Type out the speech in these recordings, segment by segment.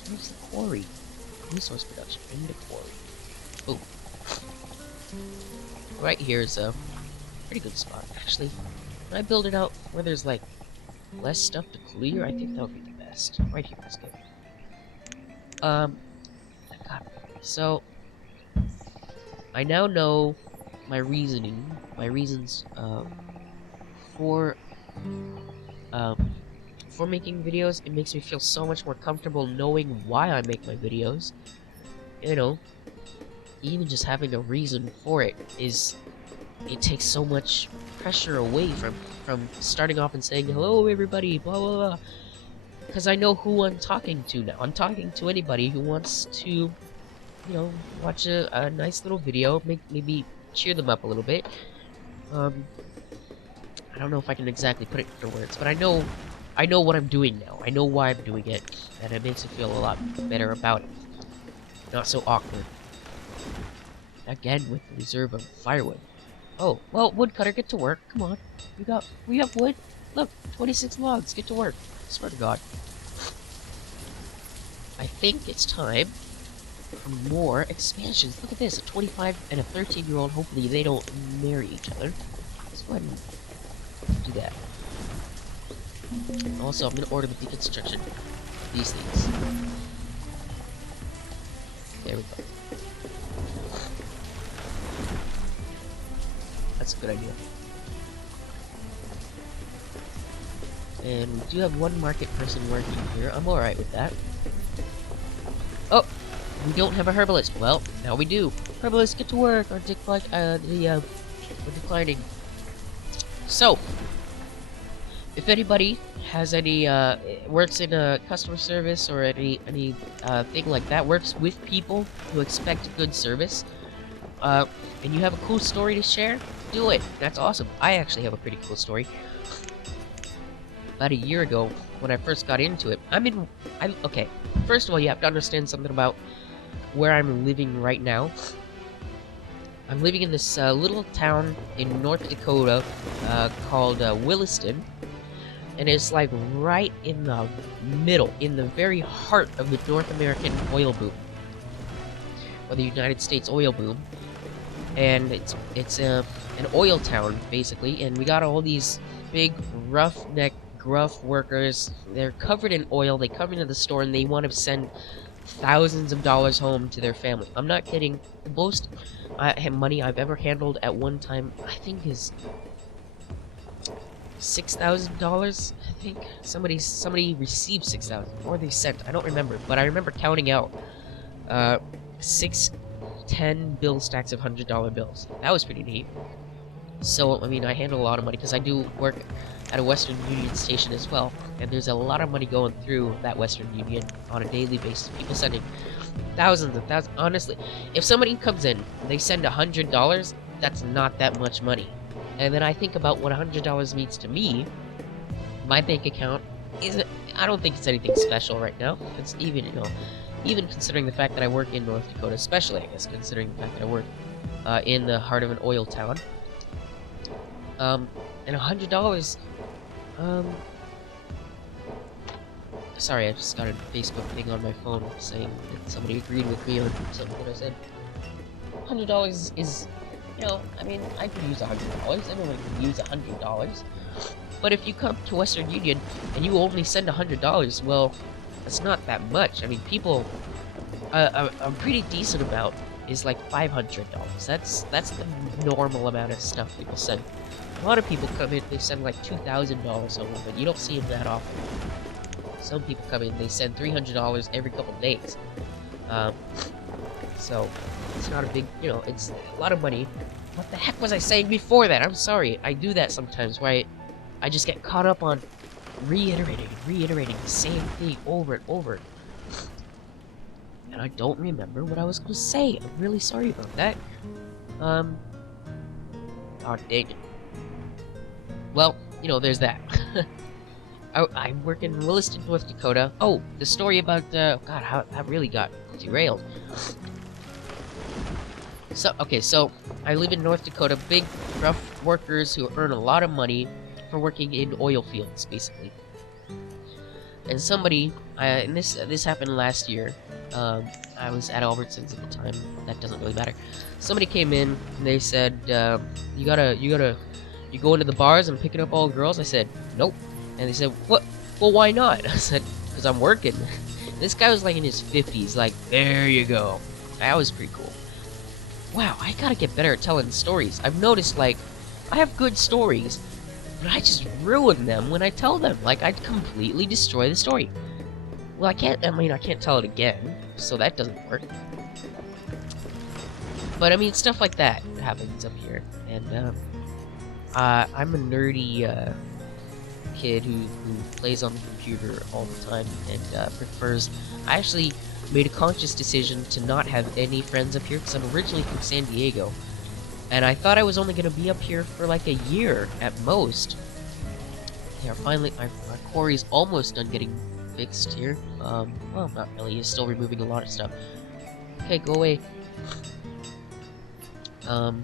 where's the quarry? Resource production in the quarry. Oh. Right here is a pretty good spot, actually. When I build it out where there's, like, less stuff to clear, I think that would be the best. Right here is good. God. So, I now know my reasons, for, for making videos. It makes me feel so much more comfortable knowing why I make my videos. You know, even just having a reason for it takes so much pressure away from starting off and saying, hello everybody, blah blah blah. Because I know who I'm talking to now. I'm talking to anybody who wants to, you know, watch a nice little video, maybe cheer them up a little bit. I don't know if I can exactly put it into words, but I know what I'm doing now. I know why I'm doing it, and it makes me feel a lot better about it. Not so awkward. Again with the reserve of firewood. Oh, well, woodcutter, get to work. Come on. We have wood. Look, 26 logs. Get to work. I swear to God. I think it's time for more expansions. Look at this, a 25 and a 13-year-old. Hopefully they don't marry each other. Let's go ahead and do that. Also, I'm gonna order the deconstruction of these things. There we go. That's a good idea. And we do have one market person working here. I'm alright with that. Oh! We don't have a herbalist. Well, now we do. Herbalist, get to work. We're declining. So, if anybody has any, works in customer service or any thing like that, works with people who expect good service, and you have a cool story to share, do it. That's awesome. I actually have a pretty cool story. About a year ago, when I first got into it, okay, first of all, you have to understand something about where I'm living right now. I'm living in this little town in North Dakota called Williston, and it's like right in the middle, in the very heart of the North American oil boom, or the United States oil boom. And it's an oil town, basically, and we got all these big, roughneck, gruff workers. They're covered in oil, they come into the store, and they want to send thousands of dollars home to their family. I'm not kidding. The most money I've ever handled at one time, I think, is $6,000, I think. Somebody received 6,000, or they sent, I don't remember, but I remember counting out 10 bill stacks of $100 bills. That was pretty neat. So, I mean, I handle a lot of money because I do work at a Western Union station as well, and there's a lot of money going through that Western Union on a daily basis. People sending thousands and thousands. Honestly, if somebody comes in, they send $100, that's not that much money. And then I think about what $100 means to me. My bank account isn't. I don't think it's anything special right now. It's even, you know, even considering the fact that I work in North Dakota, especially, I guess, considering the fact that I work in the heart of an oil town. And $100, sorry, I just got a Facebook thing on my phone saying that somebody agreed with me on something that I said. $100 is, you know, I mean, I could use $100. Everyone could use $100. But if you come to Western Union and you only send $100, well, that's not that much. I mean, people, a pretty decent amount is like $500. That's the normal amount of stuff people send. A lot of people come in, they send like $2,000 over, but you don't see them that often. Some people come in, they send $300 every couple days. So, it's not a big, you know, it's a lot of money. What the heck was I saying before that? I'm sorry, I do that sometimes, where I just get caught up on reiterating the same thing over and over. And I don't remember what I was going to say. I'm really sorry about that. Oh, dang it. Well, you know, there's that. I work in Williston, North Dakota. Oh, the story about, God, how that really got derailed. So, okay, so, I live in North Dakota. Big, rough workers who earn a lot of money for working in oil fields, basically. And somebody, and this happened last year. I was at Albertsons at the time. That doesn't really matter. Somebody came in and they said, you go into the bars and picking up all girls. I said, nope. And they said, what? Well, why not? I said, because I'm working. This guy was like in his 50s. Like, there you go. That was pretty cool. Wow, I gotta get better at telling stories. I've noticed, like, I have good stories, but I just ruin them when I tell them. Like, I'd completely destroy the story. Well, I can't tell it again, so that doesn't work. But, I mean, stuff like that happens up here. And, I'm a nerdy, kid who plays on the computer all the time and, prefers... I actually made a conscious decision to not have any friends up here, because I'm originally from San Diego. And I thought I was only going to be up here for like a year at most. Yeah, finally, our quarry's almost done getting fixed here. Well, not really. He's still removing a lot of stuff. Okay, go away. Like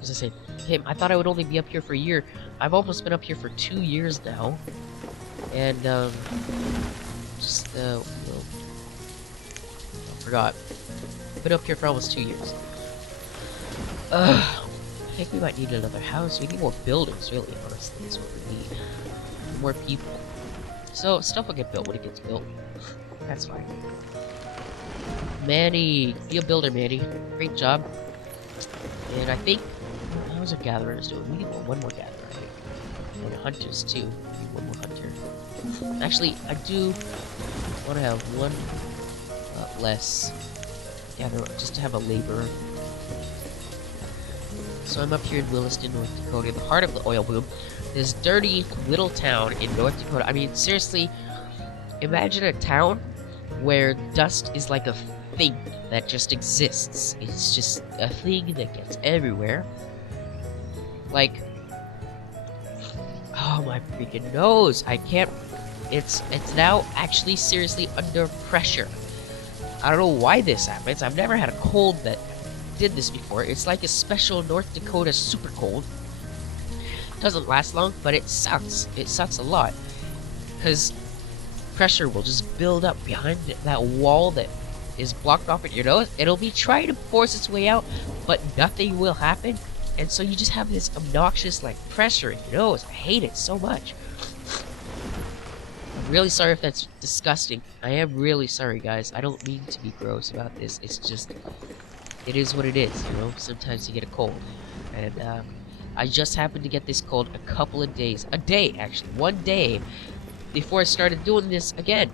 I said, hey, I thought I would only be up here for a year. I've almost been up here for 2 years now. And, I forgot. Been up here for almost 2 years. I think we might need another house. We need more buildings, really, honestly, is what we need. More people. So, stuff will get built when it gets built. That's fine. Manny! Be a builder, Manny. Great job. And I think... how's our gatherers doing? We need one more gatherer, right? And hunters, too. We need one more hunter. Actually, I do want to have one less gatherer, just to have a laborer. So I'm up here in Williston, North Dakota, the heart of the oil boom. This dirty little town in North Dakota. I mean, seriously, imagine a town where dust is like a thing that just exists. It's just a thing that gets everywhere. Like, oh my freaking nose! I can't. It's now actually seriously under pressure. I don't know why this happens. I've never had a cold that did this before. It's like a special North Dakota super cold. Doesn't last long, but it sucks. It sucks a lot. Because pressure will just build up behind that wall that is blocked off at your nose. It'll be trying to force its way out, but nothing will happen. And so you just have this obnoxious, like, pressure in your nose. I hate it so much. I'm really sorry if that's disgusting. I am really sorry, guys. I don't mean to be gross about this. It's just... it is what it is, you know? Sometimes you get a cold. And, I just happened to get this cold a couple of days. A day, actually. One day before I started doing this again.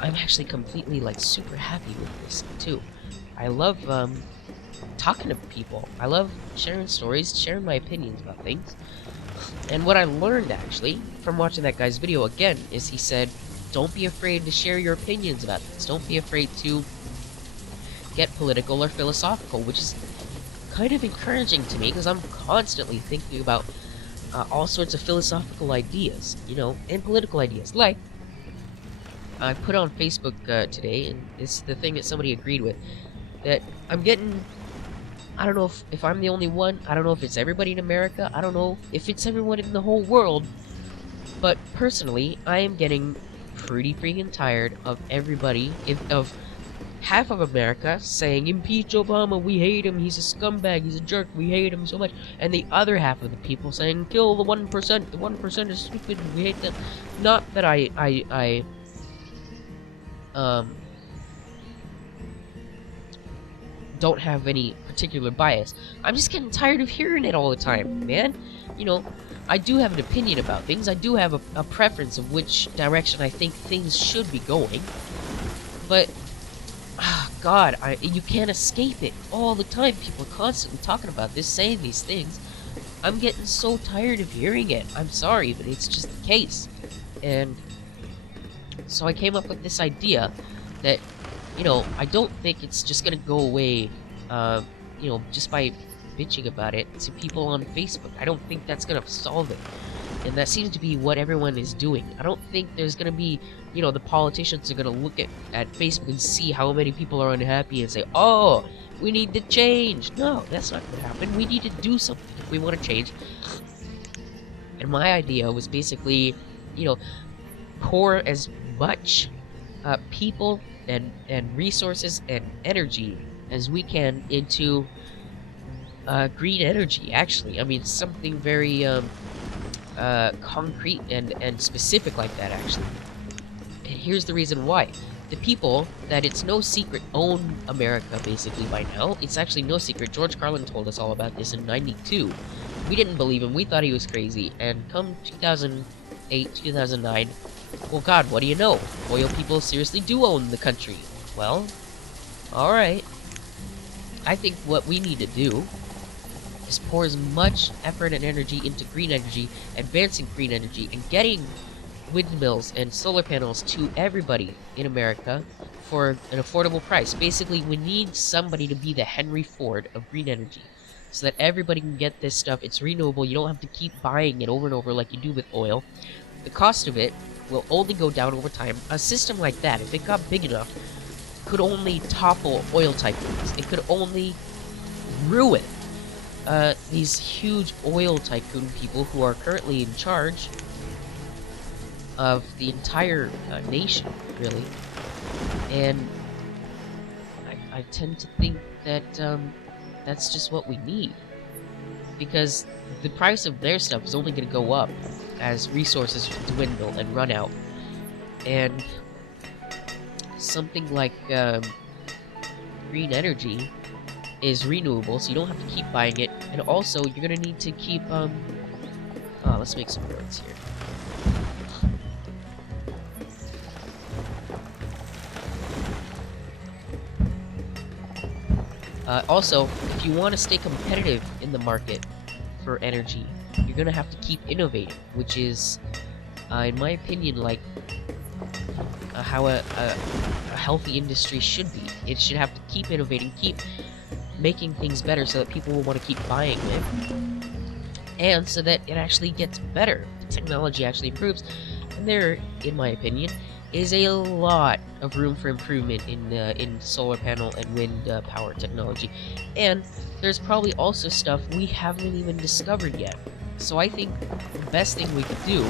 I'm actually completely, like, super happy with this, too. I love, talking to people. I love sharing stories, sharing my opinions about things. And what I learned, actually, from watching that guy's video again, is he said, don't be afraid to share your opinions about things. Don't be afraid to get political or philosophical, which is kind of encouraging to me, because I'm constantly thinking about all sorts of philosophical ideas, you know, and political ideas. Like, I put on Facebook today, and it's the thing that somebody agreed with, that I'm getting... I don't know if I'm the only one. I don't know if it's everybody in America. I don't know if it's everyone in the whole world. But personally, I am getting pretty freaking tired of everybody, of half of America saying, impeach Obama, we hate him, he's a scumbag, he's a jerk, we hate him so much. And the other half of the people saying, kill the 1%, the 1% is stupid, we hate them. Not that I don't have any particular bias. I'm just getting tired of hearing it all the time, man. You know, I do have an opinion about things. I do have a preference of which direction I think things should be going. But, God, you can't escape it all the time. People are constantly talking about this, saying these things. I'm getting so tired of hearing it. I'm sorry, but it's just the case. And so I came up with this idea that, you know, I don't think it's just gonna go away, you know, just by bitching about it to people on Facebook. I don't think that's gonna solve it. And that seems to be what everyone is doing. I don't think there's gonna be, you know, the politicians are gonna look at Facebook and see how many people are unhappy and say, oh, we need to change. No, that's not gonna happen. We need to do something if we want to change. And my idea was basically, you know, pour as much people and resources and energy as we can into green energy. Actually, I mean something very concrete and specific like that. Actually, and here's the reason why. The people that it's no secret own America basically by now. It's actually no secret. George Carlin told us all about this in '92. We didn't believe him. We thought he was crazy. And come 2008, 2009, well, God, what do you know? Oil people seriously do own the country. Well, alright. I think what we need to do is pour as much effort and energy into green energy, advancing green energy, and getting windmills and solar panels to everybody in America for an affordable price. Basically, we need somebody to be the Henry Ford of green energy so that everybody can get this stuff. It's renewable. You don't have to keep buying it over and over like you do with oil. The cost of it will only go down over time. A system like that, if it got big enough, could only topple oil tycoons. It could only ruin these huge oil tycoon people who are currently in charge of the entire nation, really. And I tend to think that that's just what we need. Because the price of their stuff is only going to go up as resources dwindle and run out. And something like green energy is renewable, so you don't have to keep buying it. And also, you're going to need to keep... let's make some words here. Also, if you want to stay competitive in the market for energy, you're going to have to keep innovating, which is, in my opinion, like how a healthy industry should be. It should have to keep innovating, keep making things better so that people will want to keep buying it, and so that it actually gets better. The technology actually improves, and there, in my opinion, is a lot of room for improvement in solar panel and wind power technology. And there's probably also stuff we haven't even discovered yet. So I think the best thing we could do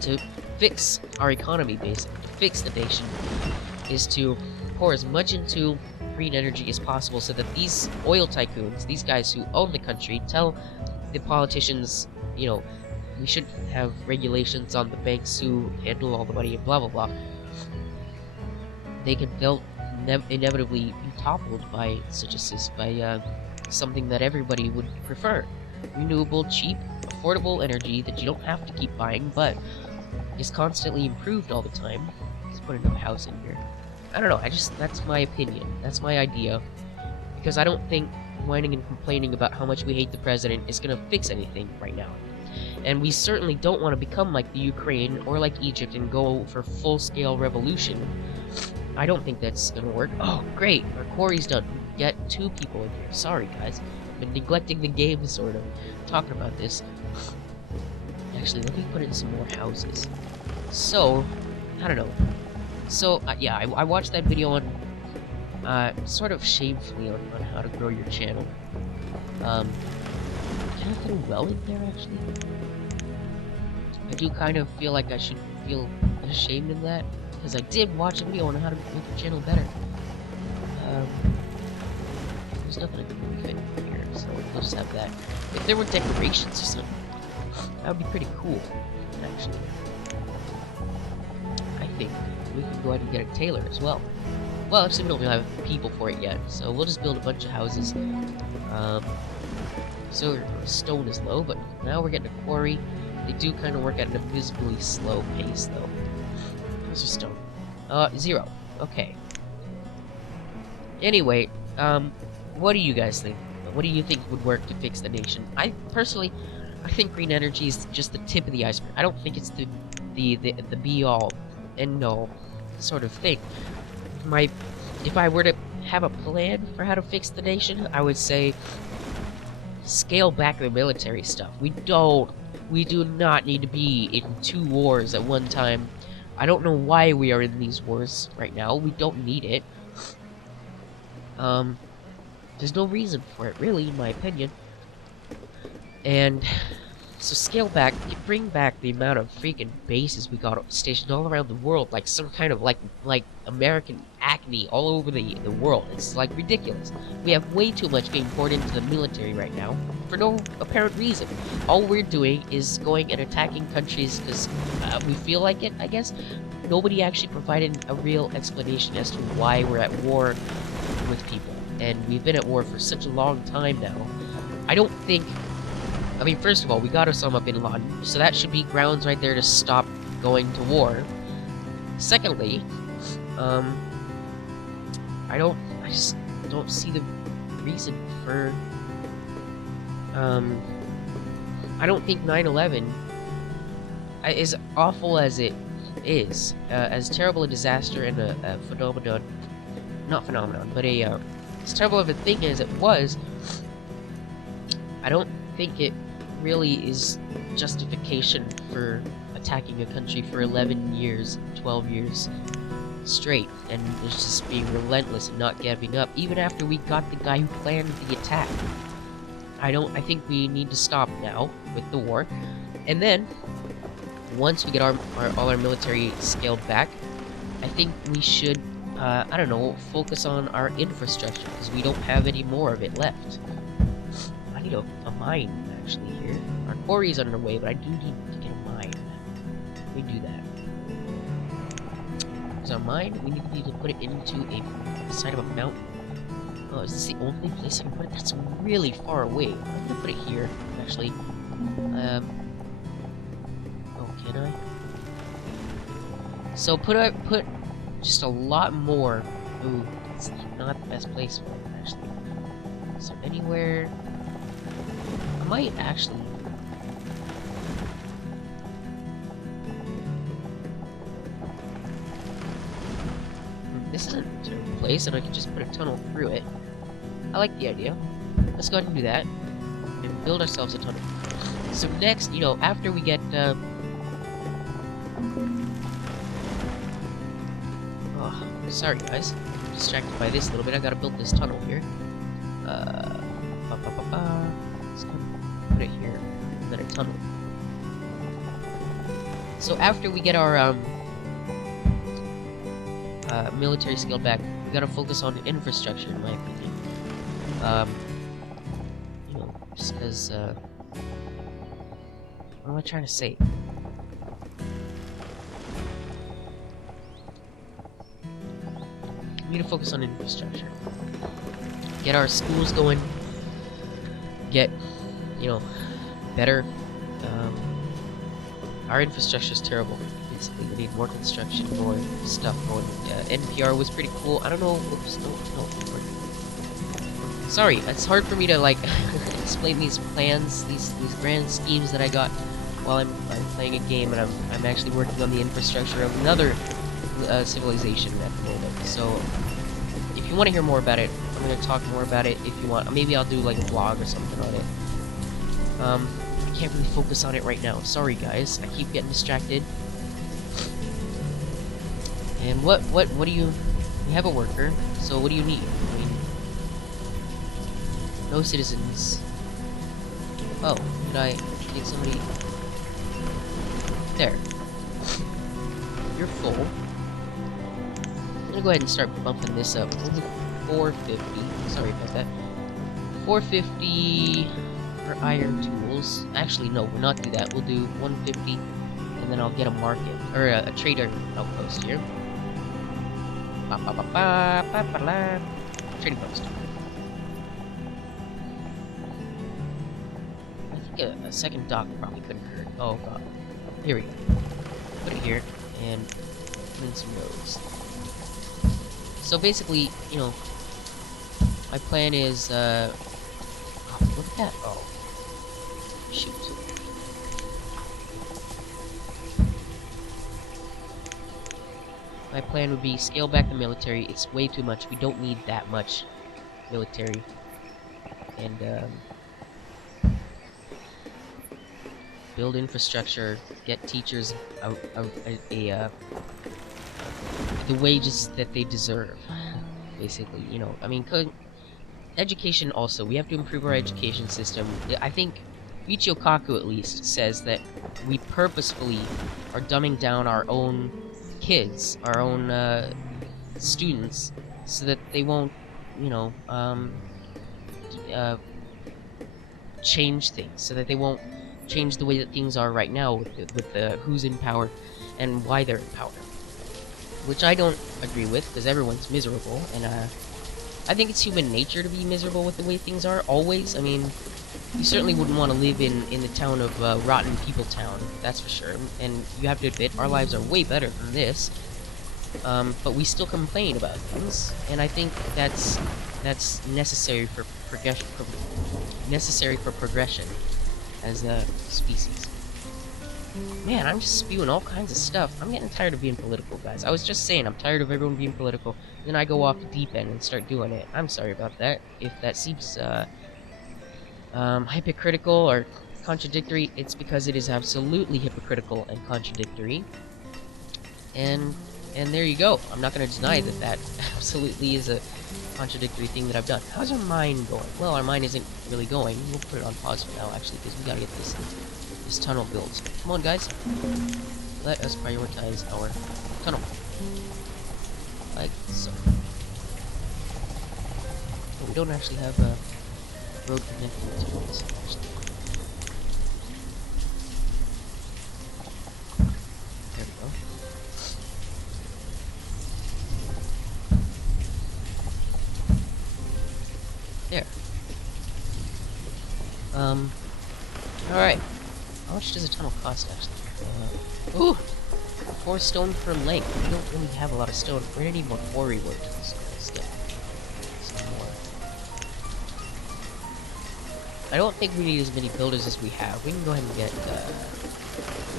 to fix our economy, basically, to fix the nation, is to pour as much into green energy as possible so that these oil tycoons, these guys who own the country, tell the politicians, you know, we should have regulations on the banks who handle all the money and blah blah blah. They'll inevitably be toppled by such a system, by something that everybody would prefer: renewable, cheap, affordable energy that you don't have to keep buying, but is constantly improved all the time. Let's put another house in here. I don't know. That's my opinion. That's my idea, because I don't think whining and complaining about how much we hate the president is gonna fix anything right now. And we certainly don't want to become like the Ukraine or like Egypt and go for full-scale revolution. I don't think that's gonna work. Oh, great! Our quarry's done. We get 2 people in here. Sorry, guys. I've been neglecting the game, sort of, talking about this. Actually, let me put in some more houses. So, I don't know. So, yeah, I watched that video on, sort of shamefully on how to grow your channel. Can I fit a well in there, actually? I do kind of feel like I should feel ashamed of that, because I did watch a video on how to make your channel better. There's nothing I can really fit in here, so we'll just have that. If there were decorations or something, that would be pretty cool, actually. I think we can go ahead and get a tailor as well. Well, actually, we don't really have people for it yet, so we'll just build a bunch of houses. So stone is low, but now we're getting a quarry. They do kind of work at an abysmally slow pace, though. How's your stone? 0. Okay. Anyway, what do you guys think? What do you think would work to fix the nation? I think green energy is just the tip of the iceberg. I don't think it's the be-all, end-all sort of thing. If I were to have a plan for how to fix the nation, I would say scale back the military stuff. We do not need to be in 2 wars at one time. I don't know why we are in these wars right now. We don't need it. There's no reason for it, really, in my opinion. And So scale back, you bring back the amount of freaking bases we got stationed all around the world, like some kind of like American acne all over the world. It's like ridiculous. We have way too much being poured into the military right now for no apparent reason. All we're doing is going and attacking countries because we feel like it, I guess. Nobody actually provided a real explanation as to why we're at war with people, and we've been at war for such a long time now. I don't think. I mean, first of all, we got Osama bin Laden, so that should be grounds right there to stop going to war. Secondly, I just don't see the reason for, I don't think 9/11, as awful as it is, as terrible a disaster and a phenomenon, not phenomenon, but as terrible of a thing as it was, I don't think it really is justification for attacking a country for 11 years, 12 years straight, and just being relentless and not giving up, even after we got the guy who planned the attack. I think we need to stop now with the war, and then once we get all our military scaled back, I think we should, I don't know, focus on our infrastructure, because we don't have any more of it left. I need a mine, actually, here. Our quarry is underway, but I do need to get a mine. Let me do that. Because our mine, we need to put it into a side of a mountain. Oh, is this the only place I can put it? That's really far away. I'm gonna put it here, actually. Oh, can I? So put just a lot more. Ooh, it's not the best place for it, actually. So anywhere. I might actually. This isn't a terrible place, and I can just put a tunnel through it. I like the idea. Let's go ahead and do that, and build ourselves a tunnel. So next, you know, after we get, oh, sorry guys, I'm distracted by this a little bit. I gotta build this tunnel here. Let's put it here, and then a tunnel. So after we get our military scale back, we gotta focus on infrastructure, in my opinion. You know, just because, what am I trying to say? We need to focus on infrastructure. Get our schools going. Get, you know, better. Our infrastructure is terrible. Basically, we need more construction, more stuff going. NPR was pretty cool. I don't know. Oops, no. Sorry, it's hard for me to like explain these plans, these grand schemes that I got while I'm playing a game, and I'm actually working on the infrastructure of another civilization at the moment. So, if you want to hear more about it, I'm going to talk more about it. If you want, maybe I'll do like a vlog or something on it. I can't really focus on it right now. Sorry, guys. I keep getting distracted. And what do you have a worker? So what do you need? I mean, no citizens. Oh, did I take somebody? There. You're full. I'm gonna go ahead and start bumping this up. We'll do 450. Sorry about that. 450 for iron tools. Actually, no, we'll not do that. We'll do 150, and then I'll get a market or a trader outpost here. Trading post. I think a second dock probably couldn't hurt. Oh god. Here we go. Put it here and put in some roads. So basically, you know, my plan is oh, look at that. Oh. Shoot. My plan would be scale back the military. It's way too much. We don't need that much military. And build infrastructure, get teachers the wages that they deserve. Basically, you know, I mean, education also. We have to improve our education system. I think Michio Kaku at least says that we purposefully are dumbing down our own kids, our own students, so that they won't, you know, uh, change things, so that they won't change the way that things are right now with the who's in power and why they're in power. Which I don't agree with, because everyone's miserable, and I think it's human nature to be miserable with the way things are, always. I mean, you certainly wouldn't want to live in the town of Rotten People Town, that's for sure. And you have to admit, our lives are way better than this. But we still complain about things, and I think that's necessary for progression. Necessary for progression as a species. Man, I'm just spewing all kinds of stuff. I'm getting tired of being political, guys. I was just saying, I'm tired of everyone being political. Then I go off the deep end and start doing it. I'm sorry about that. If that seems hypocritical or contradictory, it's because it is absolutely hypocritical and contradictory. And there you go. I'm not going to deny that that absolutely is a contradictory thing that I've done. How's our mine going? Well, our mine isn't really going. We'll put it on pause for now, actually, because we gotta get this tunnel built. Come on, guys. Let us prioritize our tunnel. Like so. Oh, we don't actually have a road connecting to this, actually. There we go. There. Alright. How much does a tunnel cost, actually? Ooh! 4 stone per length. We don't really have a lot of stone. We're gonna need more quarry wood to instead. Some more. I don't think we need as many builders as we have. We can go ahead and get, I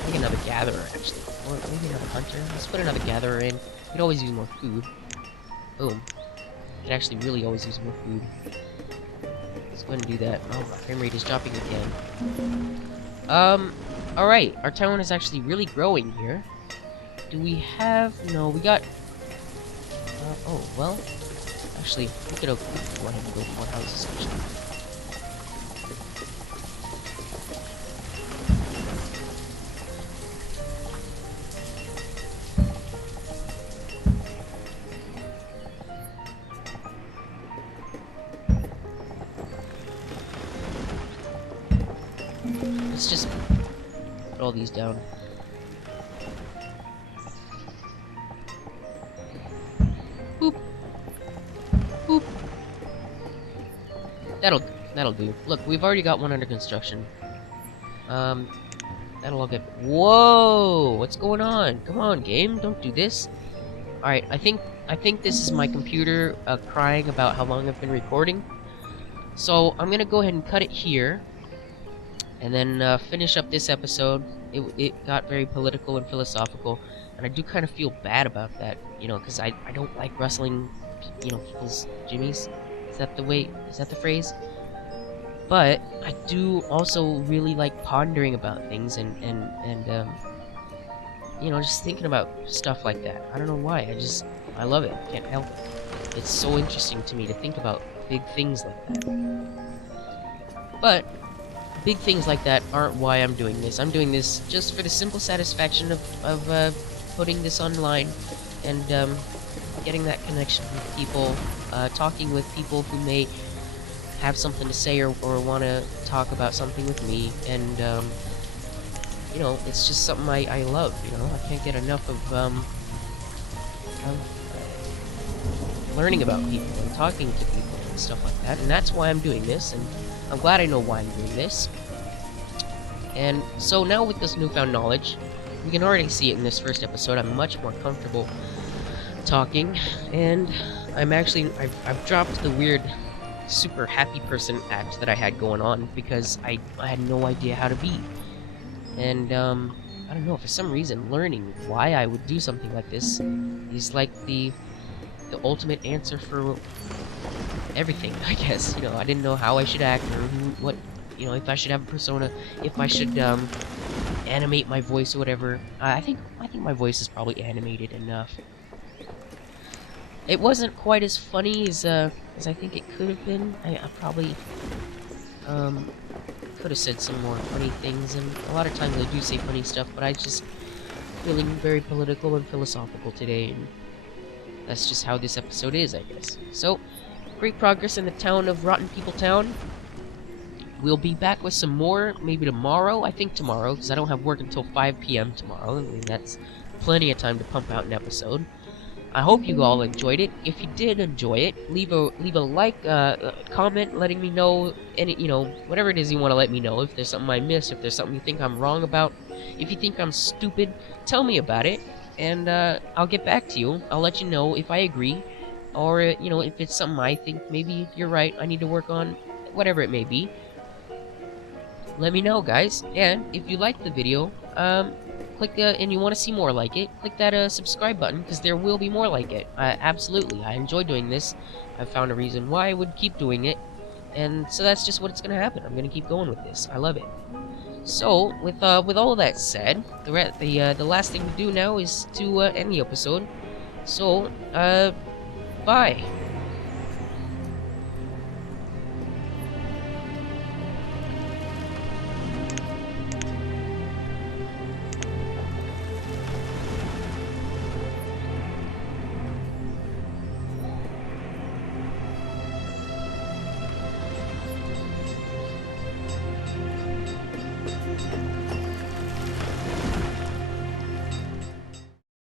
think another gatherer, actually. Or maybe another hunter. Let's put another gatherer in. We could always use more food. Boom. We could actually really always use more food. Let's go ahead and do that. Oh, my frame rate is dropping again. Alright. Our town is actually really growing here. Do we have... No, we got... oh, well... Actually, we could go ahead and build more houses, actually. Let's just put all these down. Boop. Boop. That'll do. Look, we've already got one under construction. That'll all get... Whoa! What's going on? Come on, game, don't do this. Alright, I think this is my computer crying about how long I've been recording. So, I'm gonna go ahead and cut it here. And then finish up this episode. It got very political and philosophical, and I do kind of feel bad about that, you know, because I don't like rustling, you know, people's jimmies. Is that the phrase? But I do also really like pondering about things and you know, just thinking about stuff like that. I don't know why. I love it. I can't help it. It's so interesting to me to think about big things like that. But big things like that aren't why I'm doing this. I'm doing this just for the simple satisfaction of putting this online and getting that connection with people, talking with people who may have something to say or want to talk about something with me, and you know, it's just something I love. You know, I can't get enough of learning about people and talking to people and stuff like that, and that's why I'm doing this, and I'm glad I know why I'm doing this. And so now with this newfound knowledge, we can already see it in this first episode, I'm much more comfortable talking, and I've dropped the weird super happy person act that I had going on because I had no idea how to be. And I don't know, for some reason learning why I would do something like this is like the ultimate answer for everything, I guess. You know, I didn't know how I should act or what, you know, if I should have a persona, if I should animate my voice or whatever. I think my voice is probably animated enough. It wasn't quite as funny as I think it could have been. I Could have said some more funny things, and a lot of times I do say funny stuff, but I just feeling very political and philosophical today, and that's just how this episode is, I guess. So, great progress in the town of Rotten People Town. We'll be back with some more, maybe tomorrow. I think tomorrow, because I don't have work until 5 p.m. tomorrow. I mean, that's plenty of time to pump out an episode. I hope you all enjoyed it. If you did enjoy it, leave a like, comment, letting me know any, whatever it is you want to let me know. If there's something I missed, if there's something you think I'm wrong about, if you think I'm stupid, tell me about it, and I'll get back to you. I'll let you know if I agree, or if it's something I think maybe you're right, I need to work on, whatever it may be. Let me know, guys. And if you liked the video, click and you want to see more like it, click that subscribe button, because there will be more like it. Absolutely, I enjoy doing this. I found a reason why I would keep doing it, and so that's just what's gonna happen. I'm gonna keep going with this. I love it. So with all of that said, the last thing to do now is to end the episode. So bye.